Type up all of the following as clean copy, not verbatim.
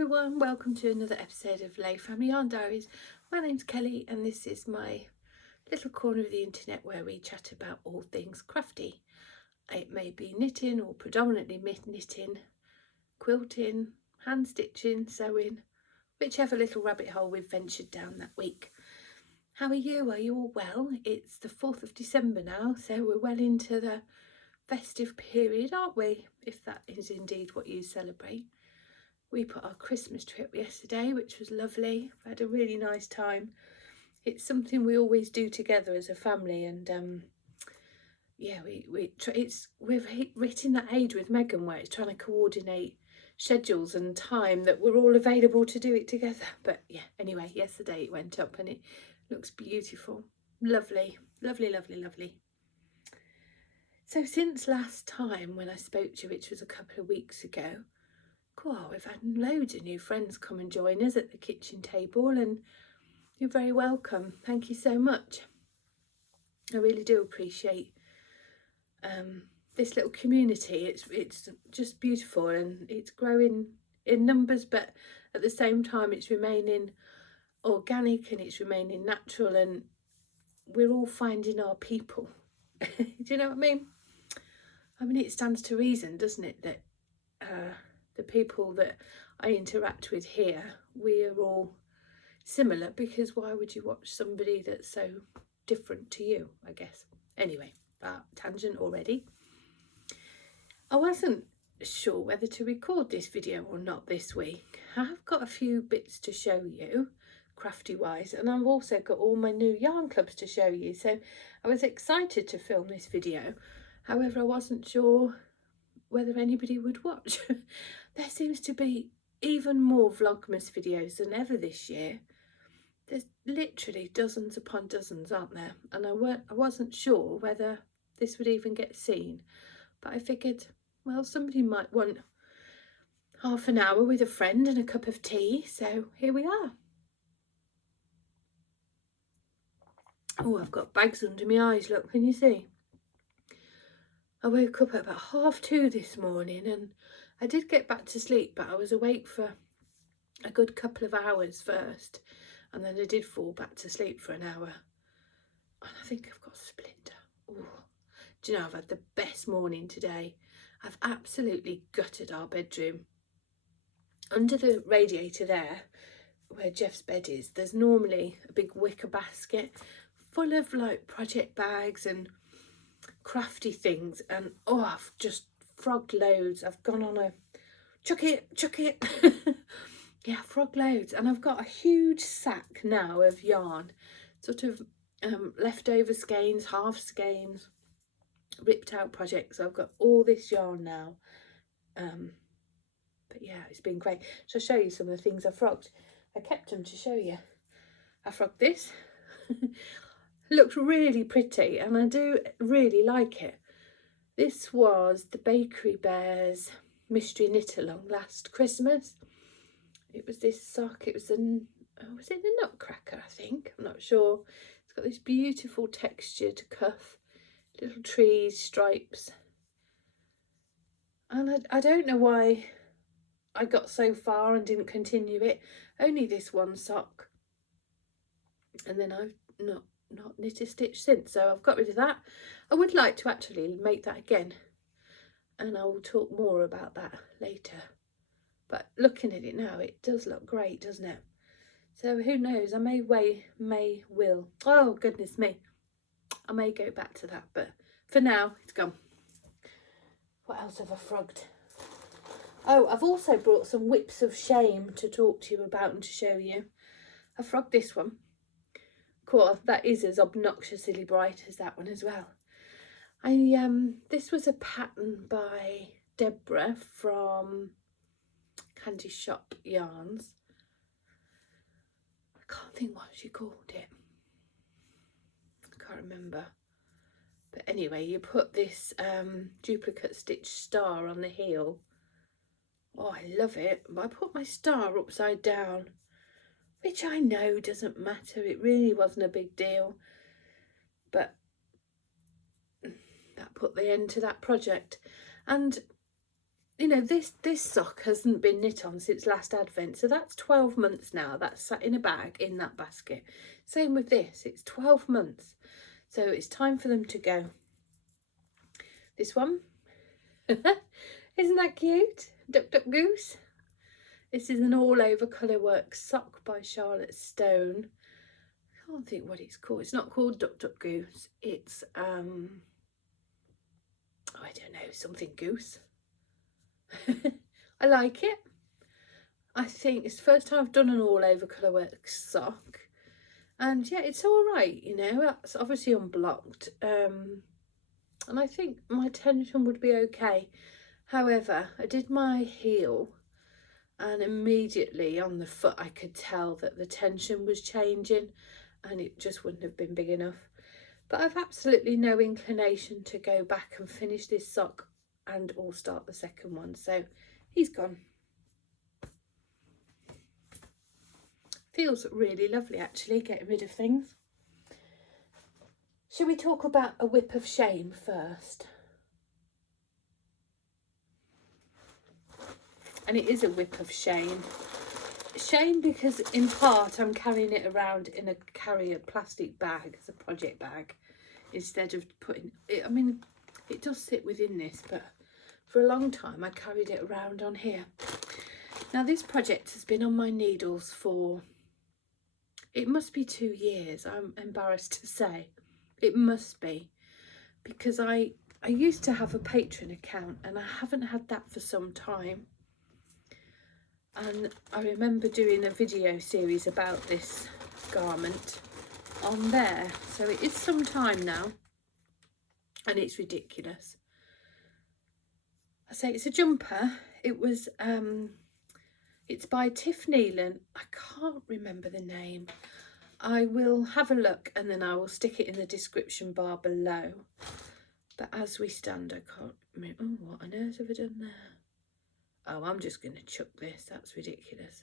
everyone, welcome to another episode of Layfamilyyarn Diaries. My name's Kelly and this is my little corner of the internet where we chat about all things crafty. It may be knitting or predominantly knitting, quilting, hand stitching, sewing, whichever little rabbit hole we've ventured down that week. How are you? Are you all well? It's the 4th of December now, so we're well into the festive period, aren't we? If that is indeed what you celebrate. We put our Christmas tree up yesterday, which was lovely. We had a really nice time. It's something we always do together as a family, and yeah, we're hitting that age with Megan where it's trying to coordinate schedules and time that we're all available to do it together. But yeah, anyway, yesterday it went up and it looks beautiful, lovely, lovely, lovely, lovely. So since last time when I spoke to you, which was a couple of weeks ago, cool, we've had loads of new friends come and join us at the kitchen table, and you're very welcome. Thank you so much. I really do appreciate this little community. It's just beautiful, and it's growing in numbers, but at the same time it's remaining organic and it's remaining natural, and we're all finding our people. Do you know what I mean? I mean, it stands to reason, doesn't it, that the people that I interact with here, we are all similar, because why would you watch somebody that's so different to you, I guess. Anyway, tangent already. I wasn't sure whether to record this video or not this week. I've got a few bits to show you, crafty wise, and I've also got all my new yarn clubs to show you, so I was excited to film this video. However, I wasn't sure whether anybody would watch. There seems to be even more Vlogmas videos than ever this year. There's literally dozens upon dozens, aren't there? And I wasn't sure whether this would even get seen, but I figured, well, somebody might want half an hour with a friend and a cup of tea, so here we are. Oh, I've got bags under my eyes, look, can you see? I woke up at about 2:30 this morning, and I did get back to sleep, but I was awake for a good couple of hours first, and then I did fall back to sleep for an hour, and I think I've got a splinter. Ooh. Do you know, I've had the best morning today. I've absolutely gutted our bedroom. Under the radiator there, where Jeff's bed is, there's normally a big wicker basket full of like project bags and crafty things, and oh, I've just frogged loads. I've gone on a chuck it yeah, frog loads, and I've got a huge sack now of yarn, sort of leftover skeins, half skeins, ripped out projects. I've got all this yarn now, but yeah, it's been great. So I'll show you some of the things I frogged. I kept them to show you. I frogged this. Looks really pretty, and I do really like it. This was the Bakery Bears mystery knit along last Christmas. It was this sock. It was was it the Nutcracker, I think? I'm not sure. It's got this beautiful textured cuff, little trees, stripes, and I don't know why I got so far and didn't continue it. Only this one sock, and then I've not knit a stitch since, so I've got rid of that. I would like to actually make that again, and I will talk more about that later, but looking at it now, it does look great, doesn't it? So who knows, I will oh goodness me, I may go back to that, but for now it's gone. What else have I frogged? Oh, I've also brought some whips of shame to talk to you about and to show you. I frogged this one. Cool, that is as obnoxiously bright as that one as well. This was a pattern by Deborah from Candy Shop Yarns. I can't think what she called it. I can't remember. But anyway, you put this duplicate stitch star on the heel. Oh, I love it. I put my star upside down, which I know doesn't matter. It really wasn't a big deal, but that put the end to that project. And you know, this sock hasn't been knit on since last Advent, so that's 12 months now. That's sat in a bag in that basket. Same with this, it's 12 months, so it's time for them to go. This one, isn't that cute? Duck Duck Goose. This is an all over colourwork sock by Charlotte Stone. I can't think what it's called. It's not called Duck Duck Goose. It's I don't know, something goose. I like it. I think it's the first time I've done an all over colourwork sock, and yeah, it's all right. You know, that's obviously unblocked, and I think my tension would be okay. However, I did my heel, and immediately on the foot I could tell that the tension was changing, and it just wouldn't have been big enough. But I've absolutely no inclination to go back and finish this sock and or start the second one, so he's gone. Feels really lovely actually, getting rid of things. Shall we talk about a whip of shame first? And it is a whip of shame. Shame because in part I'm carrying it around in a plastic bag as a project bag instead of putting it. I mean, it does sit within this, but for a long time I carried it around on here. Now this project has been on my needles for, it must be 2 years. I'm embarrassed to say. It must be, because I used to have a Patreon account and I haven't had that for some time. And I remember doing a video series about this garment on there. So it is some time now. And it's ridiculous. I say it's a jumper. It was, it's by Tiff Neelan. I can't remember the name. I will have a look and then I will stick it in the description bar below. But as we stand, I can't remember. Oh, what on earth have I done there? Oh, I'm just going to chuck this. That's ridiculous.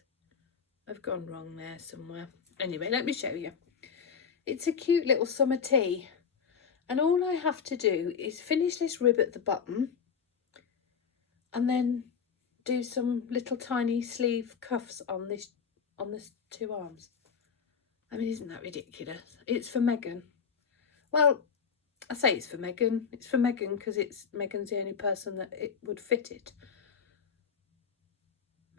I've gone wrong there somewhere. Anyway, let me show you. It's a cute little summer tee. And all I have to do is finish this rib at the bottom. And then do some little tiny sleeve cuffs on the 2 arms. I mean, isn't that ridiculous? It's for Megan. Well, I say it's for Megan. It's for Megan because Megan's the only person that it would fit it.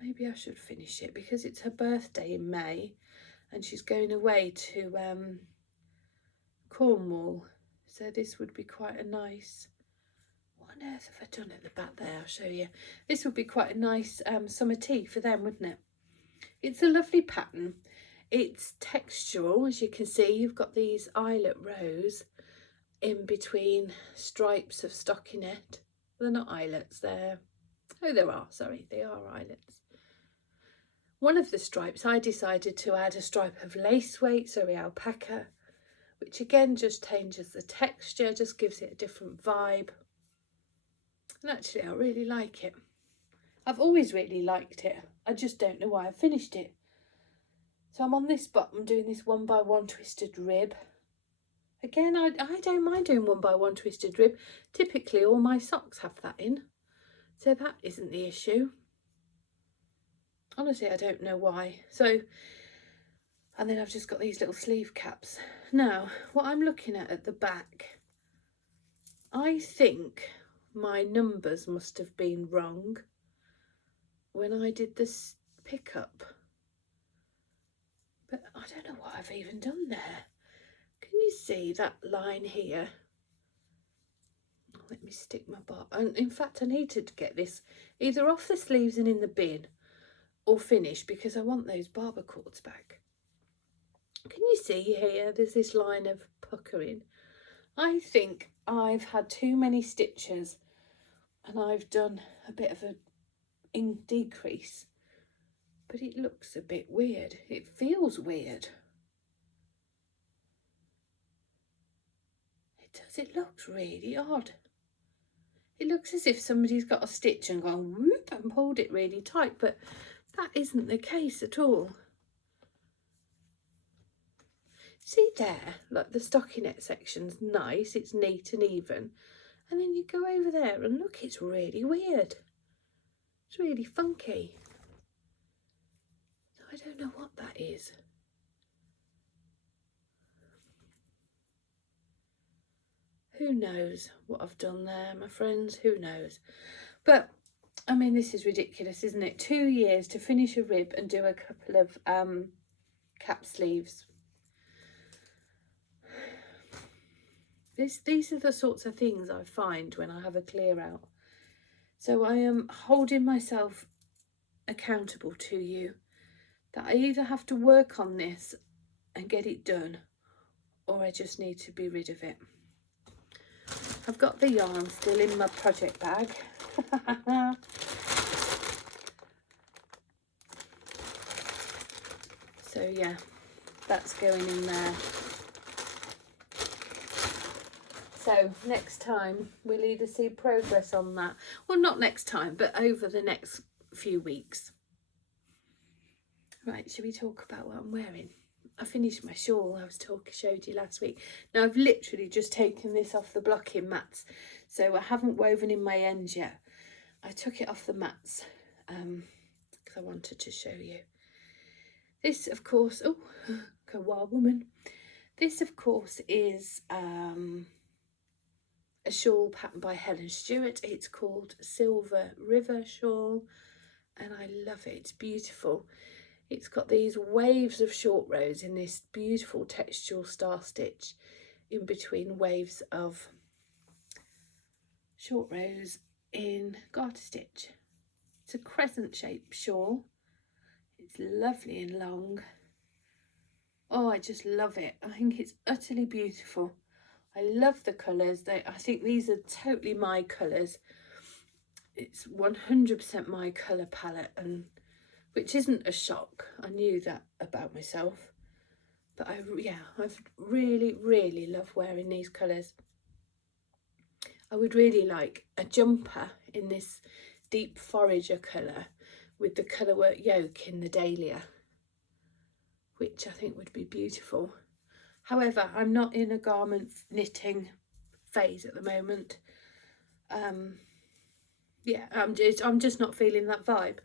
Maybe I should finish it because it's her birthday in May and she's going away to Cornwall. So this would be quite a nice, what on earth have I done at the back there? I'll show you. This would be quite a nice summer tee for them, wouldn't it? It's a lovely pattern. It's textural, as you can see. You've got these eyelet rows in between stripes of stockinette. They're not eyelets, they're, oh, there are, sorry, they are eyelets. One of the stripes, I decided to add a stripe of lace weight, sorry, alpaca, which again just changes the texture, just gives it a different vibe. And actually, I really like it. I've always really liked it. I just don't know why I finished it. So I'm on this bottom doing this 1x1 twisted rib. Again, I don't mind doing 1x1 twisted rib. Typically, all my socks have that in. So that isn't the issue. Honestly, I don't know why. So, and then I've just got these little sleeve caps. Now, what I'm looking at the back, I think my numbers must have been wrong when I did this pickup. But I don't know what I've even done there. Can you see that line here? Let me stick my bar. And in fact, I need to get this either off the sleeves and in the bin or finished because I want those barber cords back. Can you see here? There's this line of puckering. I think I've had too many stitches and I've done a bit of a decrease. But it looks a bit weird. It feels weird. It does. It looks really odd. It looks as if somebody's got a stitch and gone whoop and pulled it really tight, but that isn't the case at all. See there, like the stockinette section's nice, it's neat and even. And then you go over there and look, it's really weird. It's really funky. I don't know what that is. Who knows what I've done there, my friends? Who knows? But I mean, this is ridiculous, isn't it? 2 years to finish a rib and do a couple of cap sleeves. These are the sorts of things I find when I have a clear out. So I am holding myself accountable to you that I either have to work on this and get it done, or I just need to be rid of it. I've got the yarn still in my project bag. So yeah, that's going in there. So next time we'll either see progress on that, well, not next time, but over the next few weeks. Right, shall we talk about what I'm wearing? I finished my shawl showed you last week. Now I've literally just taken this off the blocking mats, so I haven't woven in my ends yet. I took it off the mats because I wanted to show you. This, of course, oh, koala woman. This, of course, is a shawl patterned by Helen Stewart. It's called Silver River Shawl, and I love it. It's beautiful. It's got these waves of short rows in this beautiful textural star stitch in between waves of short rows in garter stitch. It's a crescent shaped shawl. It's lovely and long. Oh, I just love it. I think it's utterly beautiful. I love the colours. I think these are totally my colours. It's 100% my colour palette, and which isn't a shock. I knew that about myself. But I really love wearing these colours. I would really like a jumper in this deep forager colour with the colourwork yoke in the Dahlia, which I think would be beautiful. However, I'm not in a garment knitting phase at the moment. Yeah, I'm just not feeling that vibe.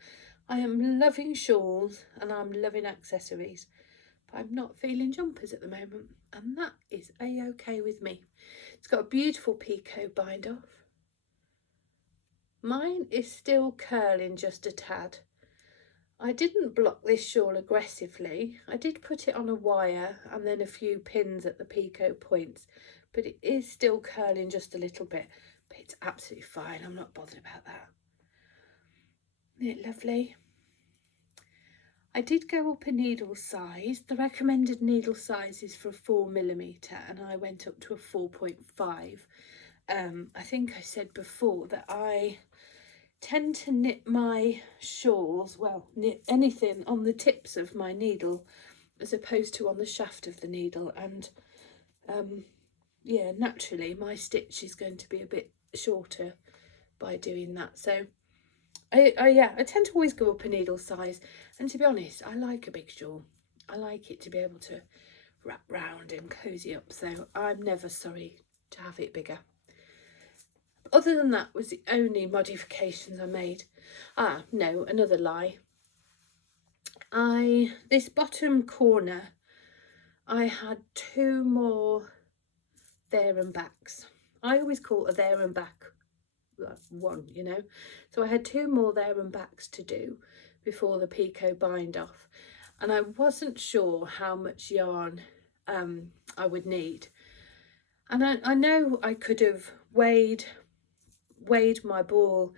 I am loving shawls and I'm loving accessories, but I'm not feeling jumpers at the moment, and that is a-okay with me. It's got a beautiful picot bind off. Mine is still curling just a tad. I didn't block this shawl aggressively. I did put it on a wire and then a few pins at the picot points, but it is still curling just a little bit, but it's absolutely fine. I'm not bothered about that. Isn't it lovely? I did go up a needle size. The recommended needle size is for a 4mm, and I went up to a 4.5. I think I said before that I tend to knit my shawls, well, knit anything on the tips of my needle as opposed to on the shaft of the needle, and yeah, naturally my stitch is going to be a bit shorter by doing that. So I tend to always go up a needle size, and to be honest, I like a big shawl. I like it to be able to wrap round and cozy up, so I'm never sorry to have it bigger. Other than that was the only modifications I made. Ah, no, another lie. This bottom corner, I had 2 more there and backs. I always call a there and back one, you know. So I had 2 more there and backs to do before the picot bind off, and I wasn't sure how much yarn I would need. And I know I could have weighed my ball,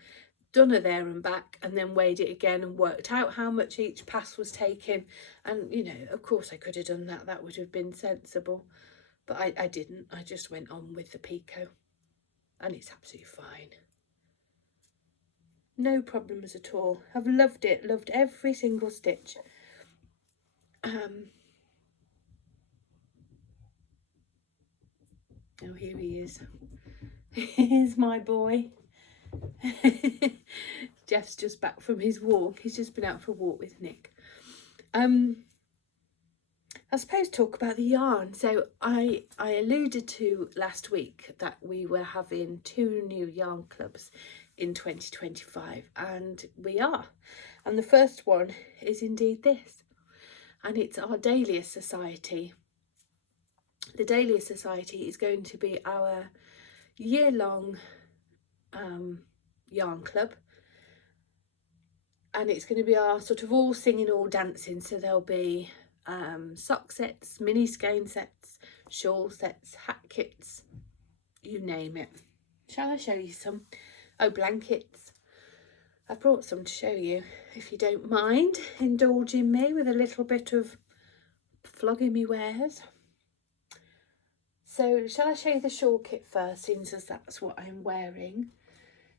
done a there and back, and then weighed it again and worked out how much each pass was taking, and you know, of course I could have done that. That would have been sensible, but I didn't. I just went on with the picot, and it's absolutely fine. No problems at all. I've loved it, loved every single stitch. Oh, here he is. Here's my boy. Jeff's just back from his walk. He's just been out for a walk with Nick. I suppose talk about the yarn. So I alluded to last week that we were having 2 new yarn clubs in 2025, and we are. And the first one is indeed this, and it's our Dahlia Society. The Dahlia Society is going to be our year-long yarn club, and it's going to be our sort of all singing, all dancing. So there'll be sock sets, mini skein sets, shawl sets, hat kits, you name it. Shall I show you some? Oh, blankets. I brought some to show you, if you don't mind indulging me with a little bit of flogging me wares. So shall I show you the shawl kit first, since that's what I'm wearing?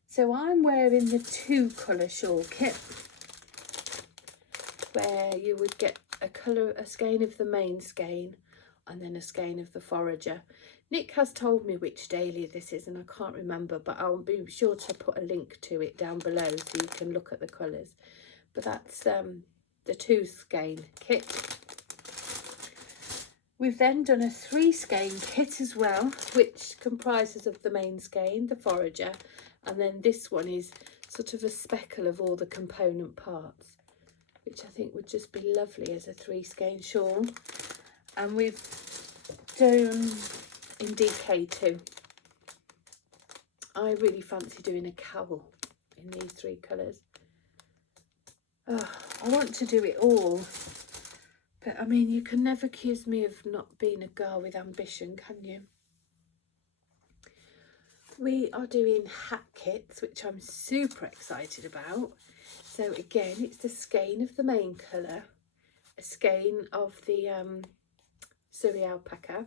So I'm wearing the 2-colour shawl kit, where you would get a skein of the main skein and then a skein of the forager. Nick has told me which Dahlia this is, and I can't remember, but I'll be sure to put a link to it down below so you can look at the colours. But that's the 2 skein kit. We've then done a 3 skein kit as well, which comprises of the main skein, the forager, and then this one is sort of a speckle of all the component parts, which I think would just be lovely as a 3 skein shawl. And we've done in DK too. I really fancy doing a cowl in these 3 colours. Oh, I want to do it all, but I mean, you can never accuse me of not being a girl with ambition, can you? We are doing hat kits, which I'm super excited about. So again, it's the skein of the main colour, a skein of the Surrey alpaca,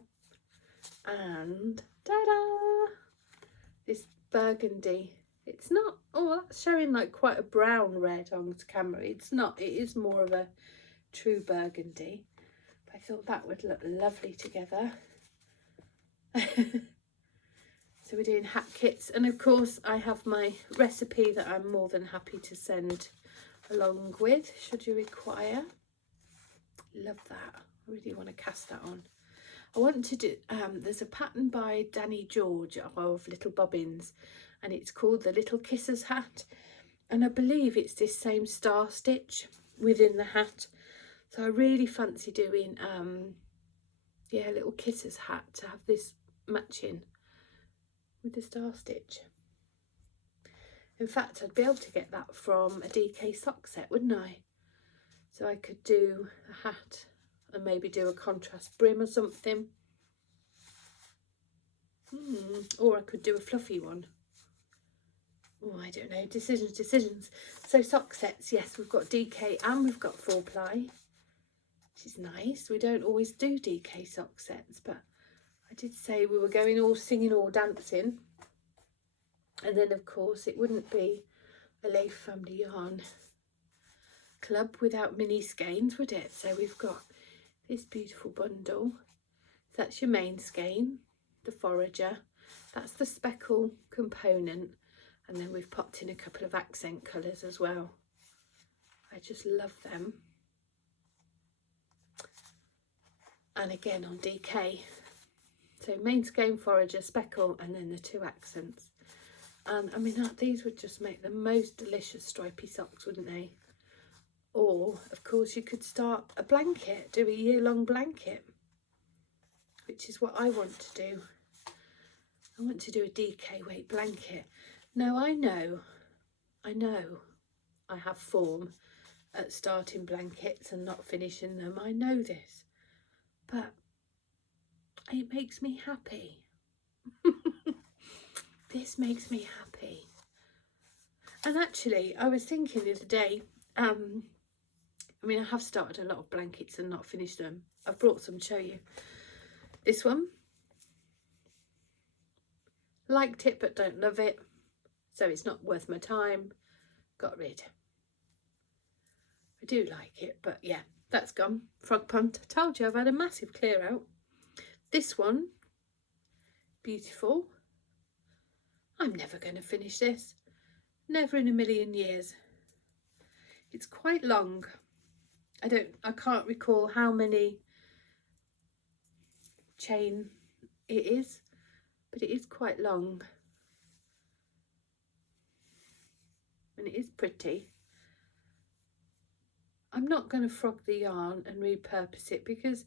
and ta-da! This burgundy. It's not, oh, that's showing like quite a brown red on camera. It's not, it is more of a true burgundy. But I thought that would look lovely together. So we're doing hat kits, and of course I have my recipe that I'm more than happy to send along with, should you require. Love that. I really want to cast that on. I want to do, there's a pattern by Danny George of Little Bobbins, and it's called the Little Kissers hat, and I believe it's this same star stitch within the hat. So I really fancy doing yeah, Little Kissers hat to have this matching with the star stitch. In fact, I'd be able to get that from a DK sock set, wouldn't I? So I could do a hat and maybe do a contrast brim or something. Or I could do a fluffy one. Oh, I don't know. Decisions. So sock sets, yes, we've got DK and we've got 4-ply, which is nice. We don't always do DK sock sets, but I did say we were going all singing, all dancing. And then, of course, it wouldn't be a Layfamilyyarn club without mini skeins, would it? So we've got this beautiful bundle. So that's your main skein, the forager. That's the speckle component. And then we've popped in a couple of accent colours as well. I just love them. And again on DK. So main skein, forager, speckle, and then the 2 accents. And I mean, these would just make the most delicious stripy socks, wouldn't they? Or, of course, you could start a blanket, do a year-long blanket, which is what I want to do. I want to do a DK weight blanket. Now, I know I have form at starting blankets and not finishing them. I know this, but it makes me happy. This makes me happy. And actually, I was thinking the other day, I mean, I have started a lot of blankets and not finished them. I've brought some to show you. This one. Liked it, but don't love it. So it's not worth my time. Got rid. I do like it, but yeah, that's gone. Frog punt. I told you I've had a massive clear out. This one. Beautiful. I'm never going to finish this. Never in a million years. It's quite long. I can't recall how many chain it is, but it is quite long. and it is pretty. I'm not going to frog the yarn and repurpose it because,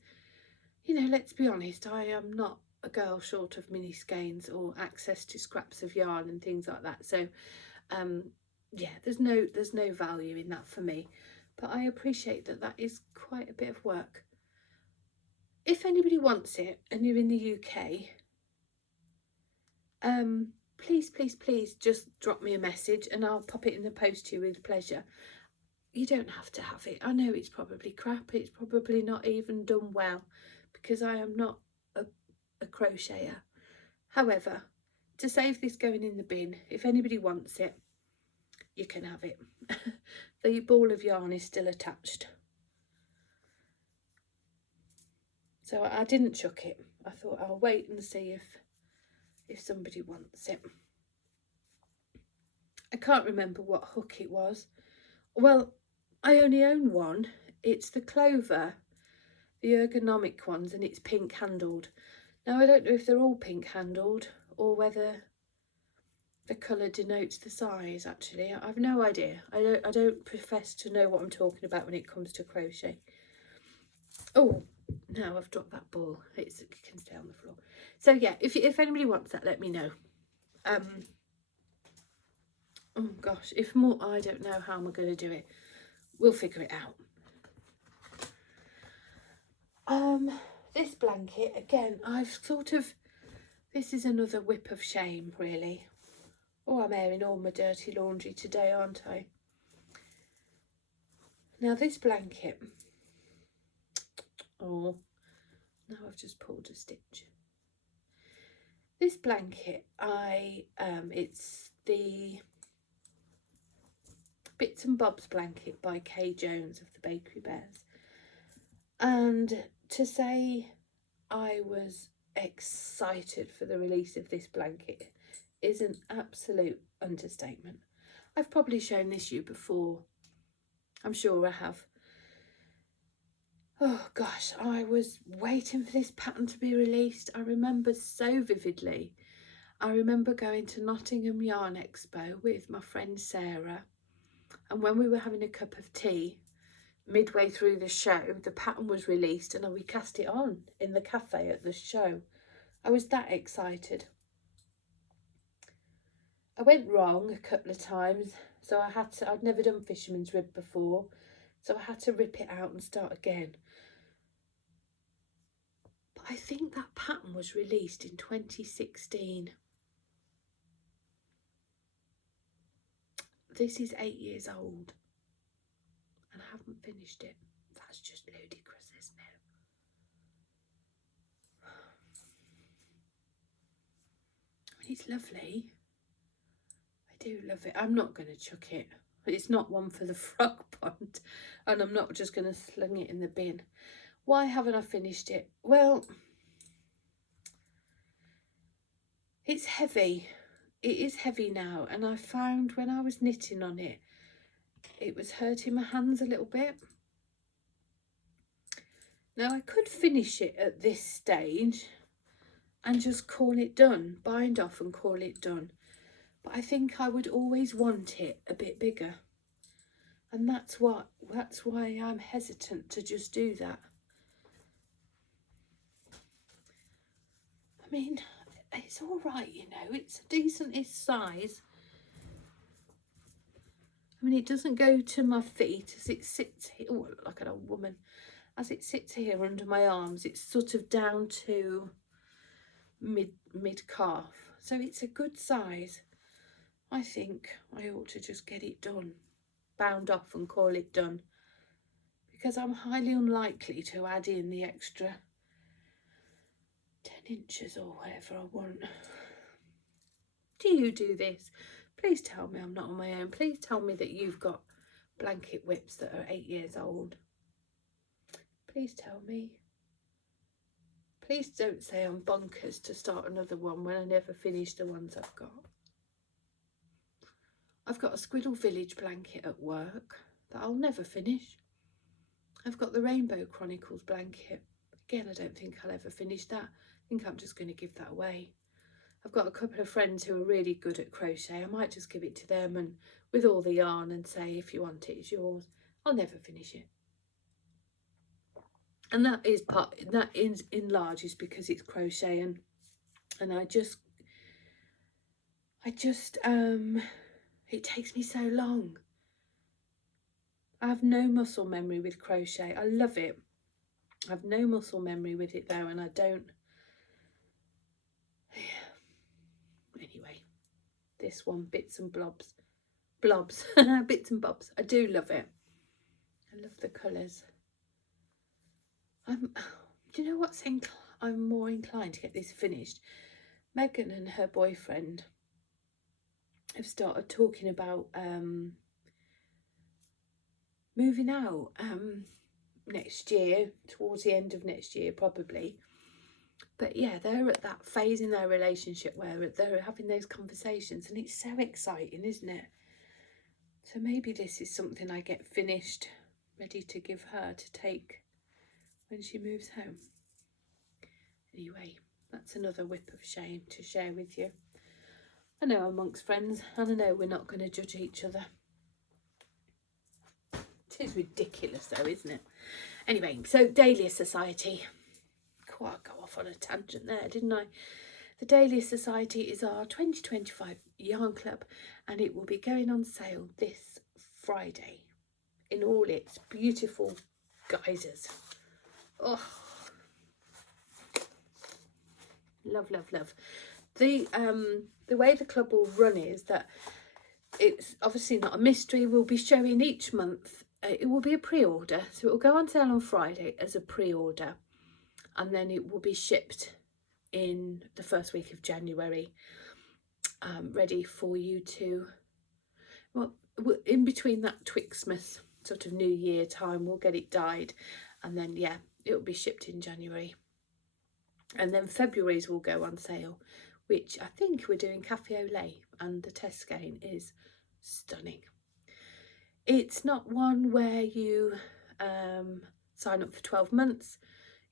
you know, let's be honest, I am not a girl short of mini skeins or access to scraps of yarn and things like that. So yeah, there's no value in that for me, but I appreciate that that is quite a bit of work. If anybody wants it and you're in the UK, please just drop me a message and I'll pop it in the post to you with pleasure. You don't have to have it. I know it's probably crap, it's probably not even done well, because I am not a crocheter. However, to save this going in the bin, if anybody wants it, you can have it. The ball of yarn is still attached. So I didn't chuck it. I thought I'll wait and see if somebody wants it. I can't remember what hook it was. Well, I only own one. It's the Clover, the ergonomic ones, and it's pink handled. Now I don't know if they're all pink handled or whether the colour denotes the size. Actually, I've no idea. I don't profess to know what I'm talking about when it comes to crochet. Oh, now I've dropped that ball. It can stay on the floor. So yeah, if anybody wants that, let me know. Oh gosh, if more, I don't know how I'm going to do it. We'll figure it out. This blanket, again, I've sort of, this is another whip of shame, really. Oh, I'm airing all my dirty laundry today, aren't I? Now this blanket, oh, now I've just pulled a stitch. This blanket, it's the Bits and Bobs blanket by Kay Jones of the Bakery Bears. And to say I was excited for the release of this blanket is an absolute understatement. I've probably shown this you before. I'm sure I have. Oh gosh, I was waiting for this pattern to be released. I remember so vividly. I remember going to Nottingham Yarn Expo with my friend Sarah, and when we were having a cup of tea, midway through the show, the pattern was released and we cast it on in the cafe at the show. I was that excited. I went wrong a couple of times, so I'd never done fisherman's rib before, so I had to rip it out and start again. But I think that pattern was released in 2016. This is 8 years old and I haven't finished it. That's just ludicrous, isn't it? I mean, it's lovely. I do love it. I'm not going to chuck it. It's not one for the frog pond, and I'm not just going to sling it in the bin. Why haven't I finished it? Well, it's heavy. It is heavy now, and I found when I was knitting on it, it was hurting my hands a little bit. Now I could finish it at this stage and just call it done, bind off and call it done. But I think I would always want it a bit bigger. And that's why I'm hesitant to just do that. I mean, it's all right, you know, it's a decentish size. I mean, it doesn't go to my feet as it sits here. Oh, I look like an old woman. As it sits here under my arms, it's sort of down to mid calf. So it's a good size. I think I ought to just get it done, bound off and call it done, because I'm highly unlikely to add in the extra 10 inches or whatever I want. Do you do this? Please tell me I'm not on my own. Please tell me that you've got blanket whips that are 8 years old. Please tell me. Please don't say I'm bonkers to start another one when I never finish the ones I've got. I've got a Squiddle Village blanket at work that I'll never finish. I've got the Rainbow Chronicles blanket. Again, I don't think I'll ever finish that. I think I'm just going to give that away. I've got a couple of friends who are really good at crochet. I might just give it to them and with all the yarn and say, if you want it, it's yours. I'll never finish it. And that is in large is because it's crochet, and I just it takes me so long. I have no muscle memory with crochet. I love it. I have no muscle memory with it though, and I don't. Anyway, this one, bits and blobs, bits and bobs. I do love it. I love the colours. Do you know what's I'm more inclined to get this finished? Megan and her boyfriend have started talking about moving out next year, towards the end of next year probably. But yeah, they're at that phase in their relationship where they're having those conversations, and it's so exciting, isn't it? So maybe this is something I get finished, ready to give her to take when she moves home. Anyway, that's another whip of shame to share with you. I know amongst friends, and I know we're not going to judge each other. It is ridiculous though, isn't it? Anyway, so Dahlia Society. Oh, I go off on a tangent there, didn't I? The Dahlia Society is our 2025 yarn club, and it will be going on sale this Friday in all its beautiful guises. Oh, love, love, love. The way the club will run is that it's obviously not a mystery. We'll be showing each month. It will be a pre-order, so it will go on sale on Friday as a pre-order, and then it will be shipped in the first week of January, ready for you to, well, in between that Twixmas sort of New Year time, we'll get it dyed, and then yeah, it will be shipped in January. And then February's will go on sale, which I think we're doing Cafe au Lait, and the test skein is stunning. It's not one where you sign up for 12 months.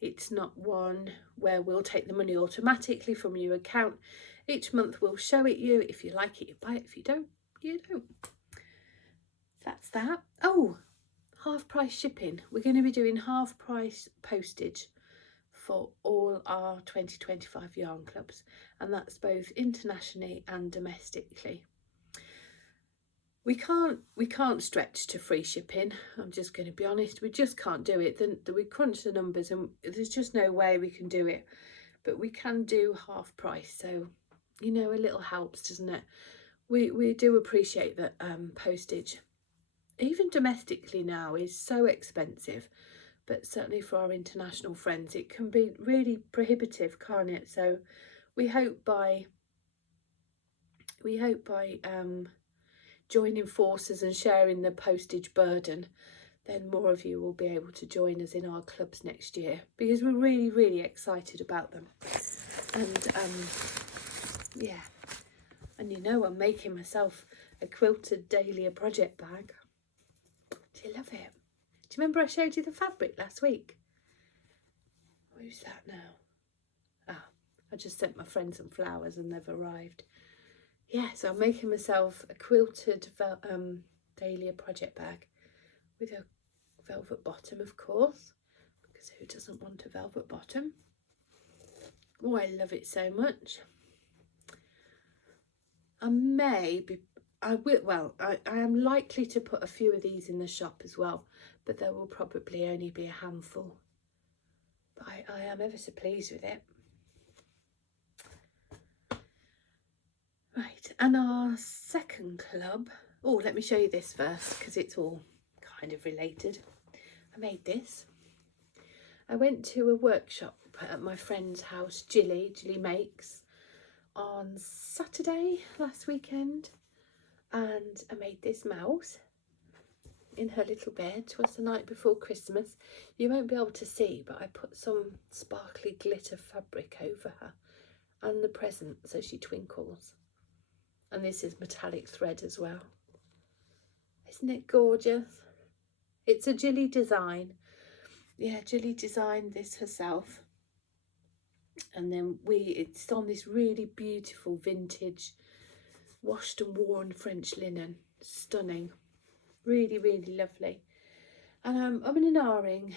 It's not one where we'll take the money automatically from your account. Each month we'll show it you. If you like it, you buy it. If you don't, you don't. That's that. Oh, half price shipping. We're going to be doing half price postage for all our 2025 yarn clubs, and that's both internationally and domestically. We can't stretch to free shipping. I'm just going to be honest. We just can't do it. Then we crunch the numbers, and there's just no way we can do it. But we can do half price, so you know, a little helps, doesn't it? We do appreciate that postage, even domestically now, is so expensive. But certainly for our international friends, it can be really prohibitive, can't it? So we hope by joining forces and sharing the postage burden, then more of you will be able to join us in our clubs next year, because we're really, really excited about them. And yeah, and you know, I'm making myself a quilted Dahlia project bag. Do you love it? Do you remember I showed you the fabric last week? Who's that now? Ah, I just sent my friend some flowers and they've arrived. Yeah, so I'm making myself a quilted Dahlia project bag with a velvet bottom, of course, because who doesn't want a velvet bottom? Oh, I love it so much. I am likely to put a few of these in the shop as well, but there will probably only be a handful. But I am ever so pleased with it. Right, and our second club, oh, let me show you this first because it's all kind of related. I made this. I went to a workshop at my friend's house, Jilly Makes, on Saturday last weekend, and I made this mouse in her little bed. It was the night before Christmas. You won't be able to see, but I put some sparkly glitter fabric over her and the present so she twinkles. And this is metallic thread as well. Isn't it gorgeous? It's a Jilly design. Yeah, Jilly designed this herself. And then it's on this really beautiful vintage washed and worn French linen. Stunning. Really, really lovely. And I'm in an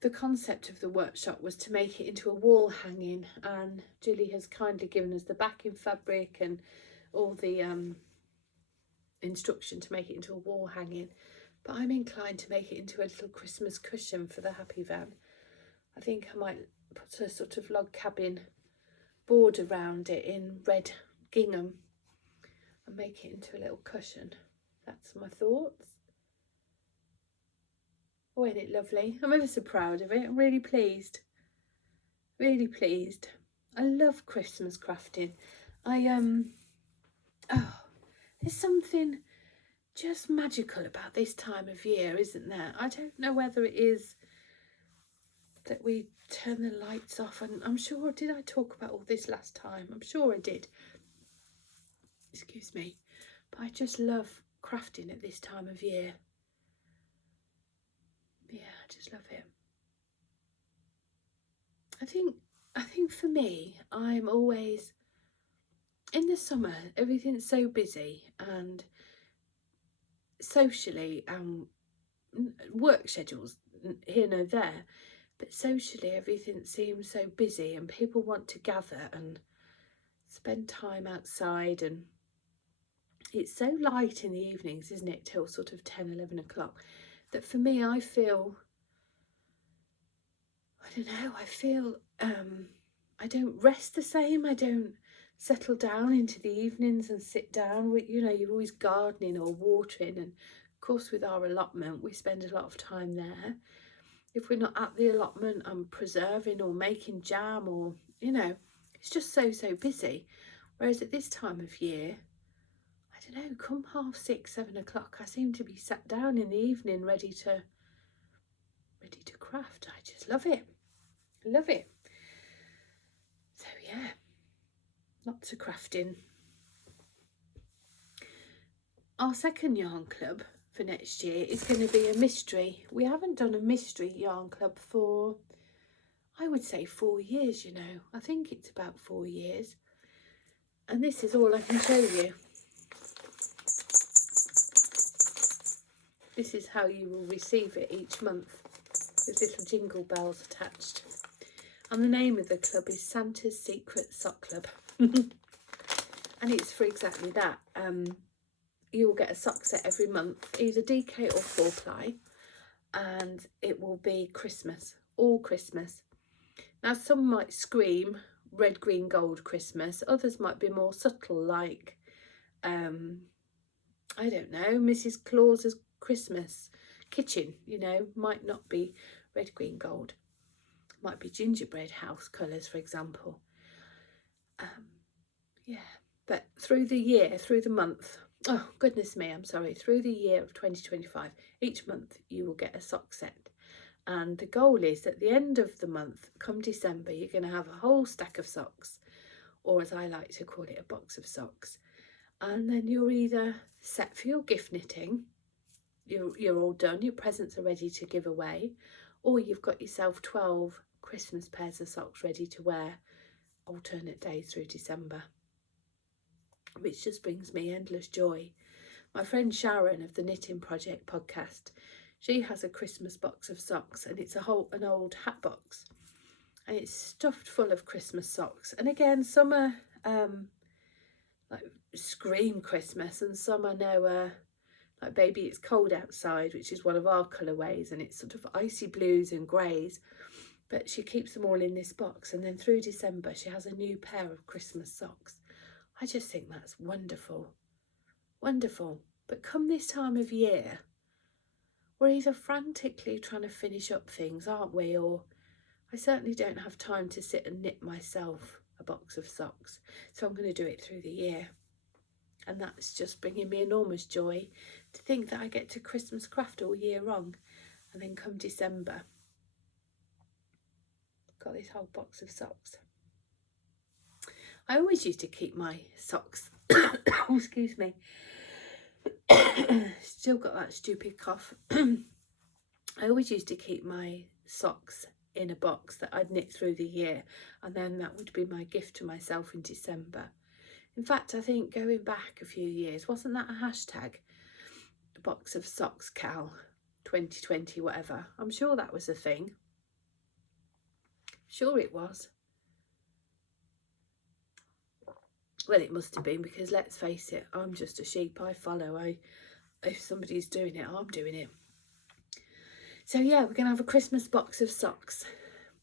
the concept of the workshop was to make it into a wall hanging, and Julie has kindly given us the backing fabric and all the instruction to make it into a wall hanging. But I'm inclined to make it into a little Christmas cushion for the happy van. I think I might put a sort of log cabin board around it in red gingham and make it into a little cushion. That's my thoughts. Oh, isn't it lovely? I'm ever so proud of it. I'm really pleased. Really pleased. I love Christmas crafting. There's something just magical about this time of year, isn't there? I don't know whether it is that we turn the lights off, and I'm sure, did I talk about all this last time? I'm sure I did. Excuse me. But I just love crafting at this time of year. Yeah, I just love it. I think for me, I'm always, in the summer, everything's so busy, and socially, work schedules here and there, but socially everything seems so busy, and people want to gather and spend time outside, and it's so light in the evenings, isn't it, till sort of 10-11 o'clock, that for me I feel I don't rest the same. I don't settle down into the evenings and sit down. You're always gardening or watering, and of course with our allotment we spend a lot of time there. If we're not at the allotment, I'm preserving or making jam, or it's just so busy. Whereas at this time of year, I don't know, come 6:30, 7 o'clock, I seem to be sat down in the evening ready to craft. I just love it. Love it. So yeah, lots of crafting. Our second yarn club for next year is going to be a mystery. We haven't done a mystery yarn club for, I would say, 4 years, I think it's about 4 years. And this is all I can show you. This is how you will receive it each month, with little jingle bells attached. And the name of the club is Santa's Secret Sock Club. And it's for exactly that. You will get a sock set every month, either DK or 4-ply, and it will be Christmas, all Christmas. Now, some might scream red, green, gold Christmas. Others might be more subtle, like, I don't know, Mrs. Claus's Christmas kitchen, might not be red, green, gold. Might be gingerbread house colours, for example. Yeah, but through the year, through the month, oh goodness me, I'm sorry, through the year of 2025, each month you will get a sock set. And the goal is at the end of the month, come December, you're going to have a whole stack of socks, or as I like to call it, a box of socks. And then you're either set for your gift knitting, you're all done, your presents are ready to give away, or you've got yourself 12 Christmas pairs of socks ready to wear alternate days through December, which just brings me endless joy. My friend Sharon of the Knitting Project podcast, she has a Christmas box of socks, and it's an old hat box, and it's stuffed full of Christmas socks. And again, some are like scream Christmas, and some I know like Baby It's Cold Outside, which is one of our colourways, and it's sort of icy blues and greys. But she keeps them all in this box, and then through December she has a new pair of Christmas socks. I just think that's wonderful. Wonderful. But come this time of year, we're either frantically trying to finish up things, aren't we? Or I certainly don't have time to sit and knit myself a box of socks. So I'm going to do it through the year. And that's just bringing me enormous joy to think that I get to Christmas craft all year long. And then come December, got this whole box of socks. I always used to keep my socks, oh, excuse me, still got that stupid cough. I always used to keep my socks in a box that I'd knit through the year, and then that would be my gift to myself in December. In fact, I think going back a few years, wasn't that a hashtag? A box of socks cowl 2020 whatever. I'm sure that was a thing. Sure it was. Well, it must have been, because let's face it, I'm just a sheep. I follow. If somebody's doing it, I'm doing it. So yeah, we're going to have a Christmas box of socks.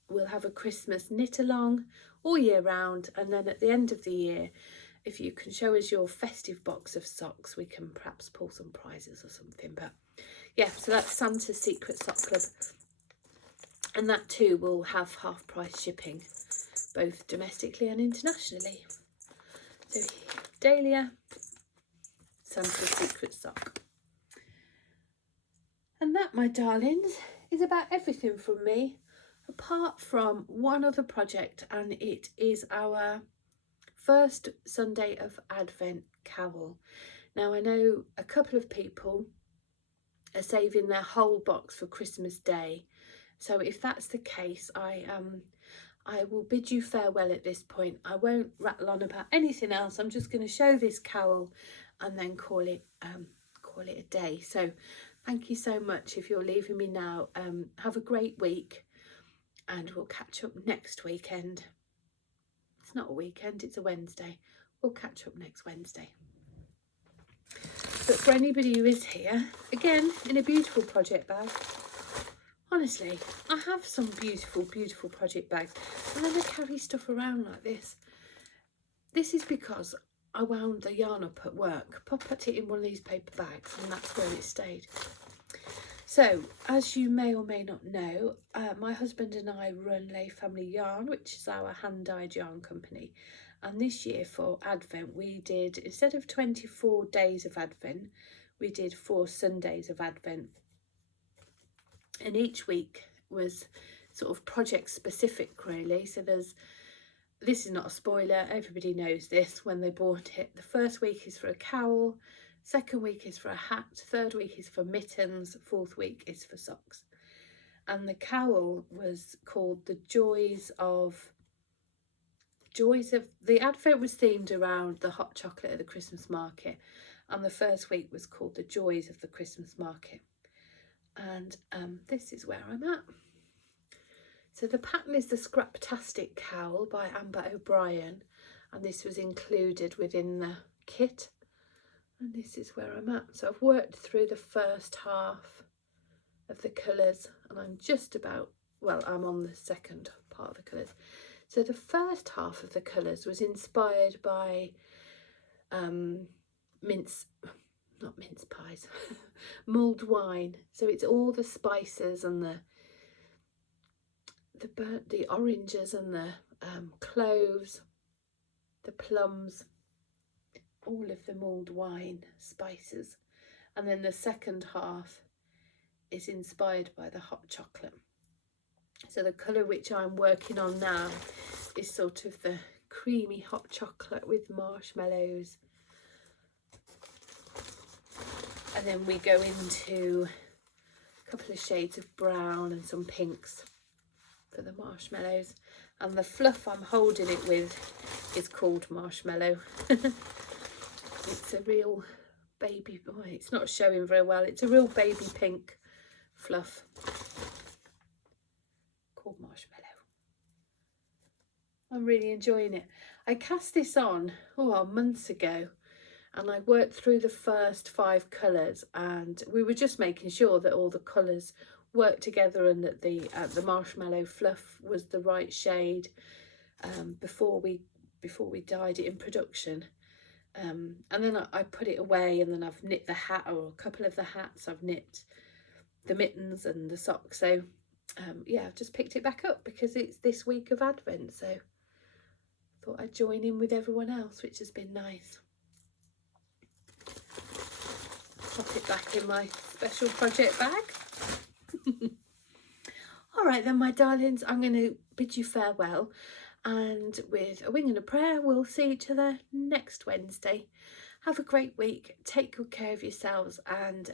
We'll have a Christmas knit along all year round, and then at the end of the year, if you can show us your festive box of socks, we can perhaps pull some prizes or something. But yeah, so that's Santa's Secret Sock Club, and that too will have half price shipping, both domestically and internationally. So Dahlia, Santa's Secret Sock. And that, my darlings, is about everything from me, apart from one other project, and it is our first Sunday of Advent cowl. Now, I know a couple of people are saving their whole box for Christmas Day, so if that's the case, I will bid you farewell at this point. I won't rattle on about anything else. I'm just going to show this cowl and then call it a day. So thank you so much if you're leaving me now. Have a great week, and we'll catch up next weekend. It's not a weekend, it's a Wednesday. We'll catch up next Wednesday. But for anybody who is here, again, in a beautiful project bag. Honestly, I have some beautiful, beautiful project bags, and then I carry stuff around like this. This is because I wound the yarn up at work, put it in one of these paper bags, and that's where it stayed. So, as you may or may not know, my husband and I run Layfamilyyarn, which is our hand-dyed yarn company. And this year for Advent, we did, instead of 24 days of Advent, we did 4 Sundays of Advent. And each week was sort of project specific, really. So this is not a spoiler, everybody knows this when they bought it. The first week is for a cowl, second week is for a hat, third week is for mittens, fourth week is for socks. And the cowl was called the Joys of the Advent was themed around the hot chocolate at the Christmas market, and the first week was called the Joys of the Christmas market. And this is where I'm at. So the pattern is the Scraptastic Cowl by Amber O'Brien, and this was included within the kit, and this is where I'm at. So I've worked through the first half of the colours, and I'm just about, well, I'm on the second part of the colours. So the first half of the colours was inspired by not mince pies, mulled wine. So it's all the spices and the oranges and the cloves, the plums, all of the mulled wine spices. And then the second half is inspired by the hot chocolate. So the colour which I'm working on now is sort of the creamy hot chocolate with marshmallows. And then we go into a couple of shades of brown and some pinks for the marshmallows. And the fluff I'm holding it with is called marshmallow. It's a real baby, oh, it's not showing very well. It's a real baby pink fluff called marshmallow. I'm really enjoying it. I cast this on months ago, and I worked through the first 5 colours, and we were just making sure that all the colours worked together and that the marshmallow fluff was the right shade before we dyed it in production. And then I put it away, and then I've knit the hat, or a couple of the hats. I've knit the mittens and the socks. So yeah, I've just picked it back up because it's this week of Advent, so I thought I'd join in with everyone else, which has been nice. Pop it back in my special project bag. All right then, my darlings, I'm going to bid you farewell, and with a wing and a prayer, we'll see each other next Wednesday. Have a great week, take good care of yourselves, and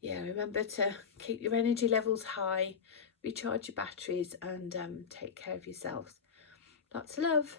yeah, remember to keep your energy levels high. recharge your batteries and take care of yourselves. Lots of love.